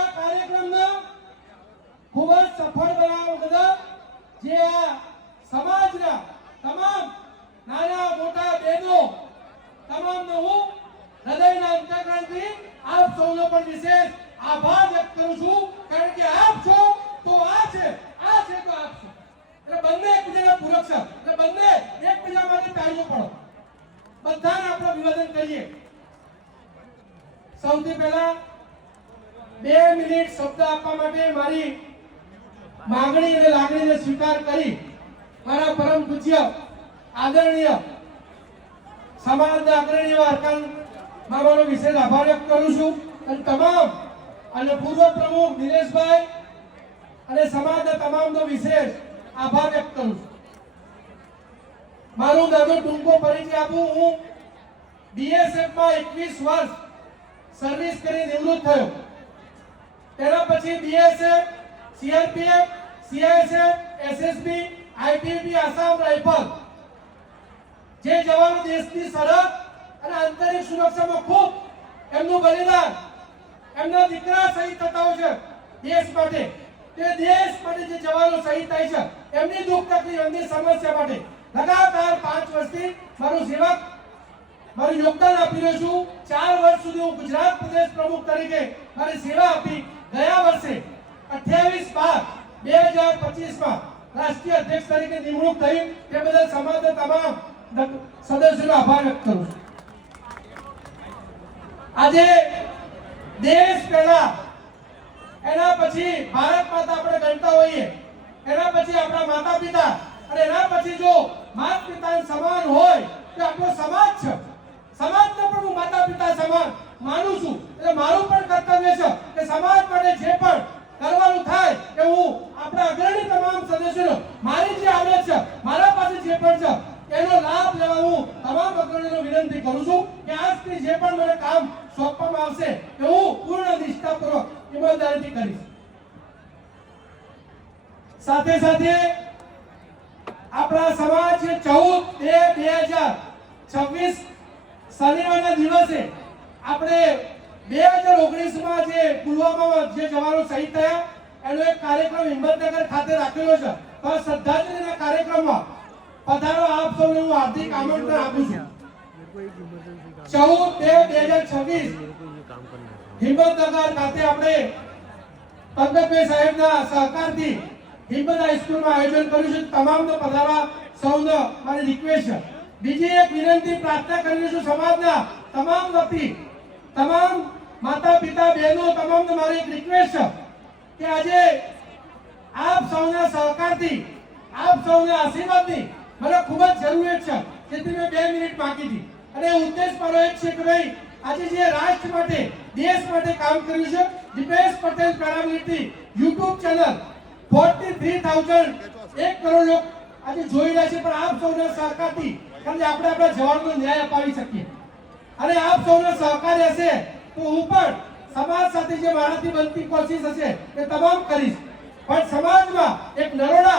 આ કાર્યક્રમને ખૂબ જ સફળ બનાવવા બદલ જે આ સમાજના તમામ નાના મોટા બહેનો તમામને હું હૃદયના અંતઃકરણથી આપ સૌનો પણ વિશેષ આભાર વ્યક્ત કરું છું, કારણ કે આપ છો તો આ છે તો આપ છો, એટલે બંને એકબીજાના પૂરક છે, એટલે બંને એકબીજા માટે તાળીઓ પાડો, બધાને આપણે અભિવાદન કરીએ. સૌથી પહેલા 2 મિનિટ શબ્દ આપવા માટે મારી માંગણી અને લાગણીને સ્વીકાર કરી મારા પરમ પૂજ્ય આદરણીય સમાજના અગ્રણીય અરકાન મારો વિશેષ આભાર વ્યક્ત કરું છું, અને તમામ અને પૂર્વ પ્રમુખ દિનેશભાઈ અને સમાજના તમામનો વિશેષ આભાર વ્યક્ત કરું છું. મારું નાનો ટૂંકો પરિચય આપું. હું બીએસએફ માં 21 વર્ષ સર્વિસ કરી નિવૃત્ત થયો. તેના પછી BSF, CRPF, CISF, SSB, ITBP, Assam rifle જે જવાનો દેશની સરહદ અને આંતરિક સુરક્ષામાં ખૂબ એમનું બલિદાન, એમના દીકરા શહીદ થતા હોય છે દેશ માટે, તે દેશ માટે જે જવાનો શહીદ થાય છે એમની દુઃખ તકલીફ, એમની સમસ્યા માટે લગાતાર 5 વર્ષથી મારું યોગદાન આપી રહ્યો છું. 4 વર્ષ સુધી હું ગુજરાત પ્રદેશ પ્રમુખ તરીકે મારી સેવા આપી. ગયા વર્ષે 28/12/2025 માં રાષ્ટ્રીય અધ્યક્ષ તરીકે નિમણૂક થઈ. તે બદલ સમાજના તમામ સદસ્યોનો આભાર વ્યક્ત કરું છું. આજે દેશ પહેલા, એના પછી ભારત માતા આપણે ગણતા હોઈએ, એના પછી આપણા માતા પિતા, અને એના પછી જો માતા પિતા સમાન હોય તો આપણો સમાજ છે. સમાજને પણ હું માતા પિતા સમાન માનું છું, એટલે મારું પણ કર્તવ્ય છે કે સમાજ માટે જે પણ કરવાનું થાય એ હું આપણા અગ્રણી તમામ સદસ્યોનો, મારી જે આવડત છે, મારા પાસે જે પણ છે એનો લાભ લેવા હું તમામ અગ્રણીઓને વિનંતી કરું છું કે આજથી જે પણ મને કામ સોંપવામાં આવશે એ હું પૂર્ણ નિષ્ઠાપૂર્વક ઈમાનદારીથી કરીશ. સાથે સાથે આપણા સમાજ 14/2/2026 શનિવારના દિવસે આપણે 2019 માં જે પુલવામામાં જે જવાનો શહીદ થયા એનો એક કાર્યક્રમ હિંમતનગર ખાતે રાખેલો છે. તો શ્રદ્ધાંજલિના કાર્યક્રમમાં પધારો, આપ સૌને હું હાર્દિક આમંત્રણ આપું છું. 14/2/2026 હિંમતનગર ખાતે આપણે પંકજભાઈ સાહેબના સહકારથી હિંમત હાઈસ્કૂલમાં આયોજન કર્યું છે. તમામને પધારવા સૌને મારી રિક્વેસ્ટ છે. બીજી એક વિનંતી, પ્રાર્થના કરી છું સમાજના તમામ વતી, તમામ માતા પિતા બહેનો, તમામને મારી એક રિક્વેસ્ટ છે કે આજે આપ સૌના સહકારથી, આપ સૌના આશીર્વાદની મને ખૂબ જ જરૂરિયાત છે, જેથી મેં 2 મિનિટ માંગી હતી. અને ઉદ્દેશ મારો એક છે કે ભાઈ આજે જે રાષ્ટ્ર માટે, દેશ માટે કામ કર્યું છે, Dipesh Patel paramilitary YouTube channel 43,000 1 crore લોકો આજે જોઈ રહ્યા છે, પણ આપ સૌના સહકારથી કારણ આપણે આપણા જવાનોને ન્યાય અપાવી શકીએ. અને આપ સૌનો સહકાર હશે તો હું પણ સમાજ સાથે જે મારાથી બનતી કોશિશ હશે એ તમામ કરીશ. પણ સમાજમાં એક નરોડા